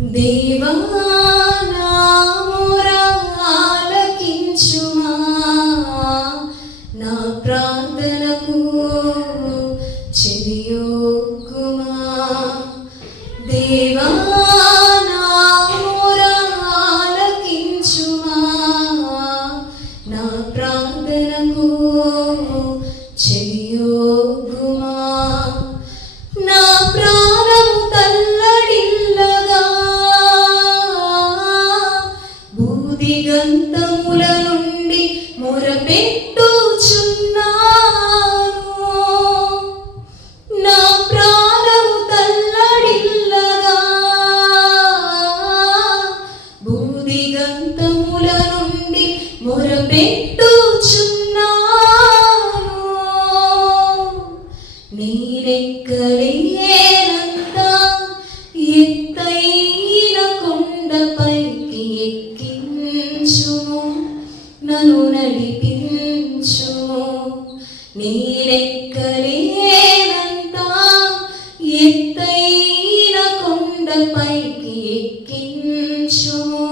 దేవా నా మొర ఆలకించుమా, నా ప్రార్థనకు చెవియొగ్గుమా. దేవా నా మొర ఆలకించుమా, నా ప్రార్థనకు చెవియొగ్గుమా. నా ప్రాణము తల్లడిల్లగా బూదిగంతముల నుండి మొరపెట్టుచున్నాను. నా ప్రాణము తల్లడిల్లగా బూదిగంతముల నుండి మొరపెట్టుచున్నాను. నేనెక్కలేనంత ఎత్తైన కొండపైకి ఎక్కించుము, నన్ను నడిపించుము. నేనెక్కలేనంత ఎత్తైన కొండపైకి ఎక్కించుము,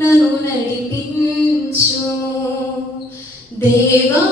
నన్ను నడిపించుము. దేవా